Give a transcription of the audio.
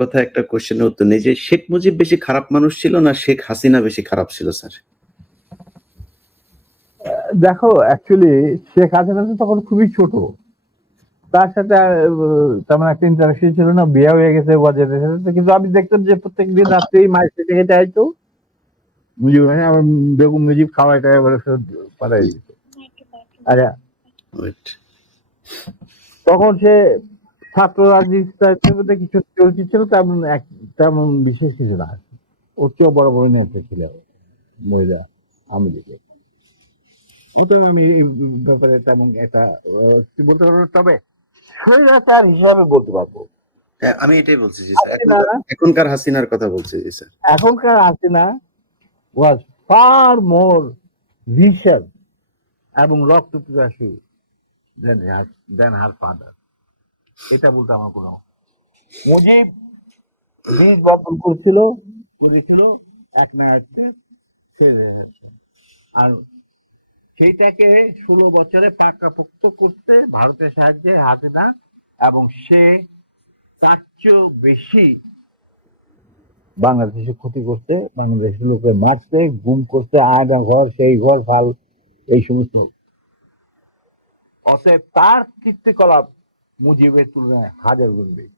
কথা একটা কোশ্চেনের উত্তর নেই যে শেখ মুজিব বেশি খারাপ মানুষ ছিল না শেখ হাসিনা বেশি খারাপ ছিল স্যার? দেখো অ্যাকচুয়ালি শেখ হাসিনা তো তখন খুবই ছোট। তার সাথে তেমন একটা ইন্টারাকশন ছিল না বিয়ে হয়ে গেছে ওয়াজেদের সাথে। কিন্তু আমি দেখতাম যে প্রত্যেক দিন রাত্রেই মায়ের সাথে হেঁটে আইতো মুজিব মানে আমার বেগম মুজিব খাওয়াইটা এবারে সব পাঠাই দিত। আরে তখন সে ছাত্র রাজনীতির মধ্যে কিছু চলতি ছিল তেমন এক- তেমন বিশেষ কিছু না। ওর চেয়েও বড় বড় নেতা ছিল মহিলা অতএব আমি এই ব্যাপারে তেমন একটা কি বলতে পারব। তবে স্বৈরাচার হিসাবে বলতে পারব। হ্যাঁ, আমি এটাই বলছি এখনকার- হাসিনার কথা বলছি স্যার। এখনকার Hasina was far more vision এবং রক্ত পিপাসী দেন দেন হার ফাদার এটা বলতে আমার কোনো মুজিব বীজ বপন করছিল করেছিল এক না। আর সেইটাকে ষোলো বছরে পাকাপোক্ত করতে ভারতের সাহায্যে হাসিনা এবং সে তার চেয়েও বেশি বাংলাদেশে ক্ষতি করতে বাংলাদেশের লোকে মারতে গুম করতে আয়না ঘর সেই ঘর ফাল এই সমস্ত অতএব তার কীর্তিকলাপ मुझे बैतूल रहा है हाजरगुंडी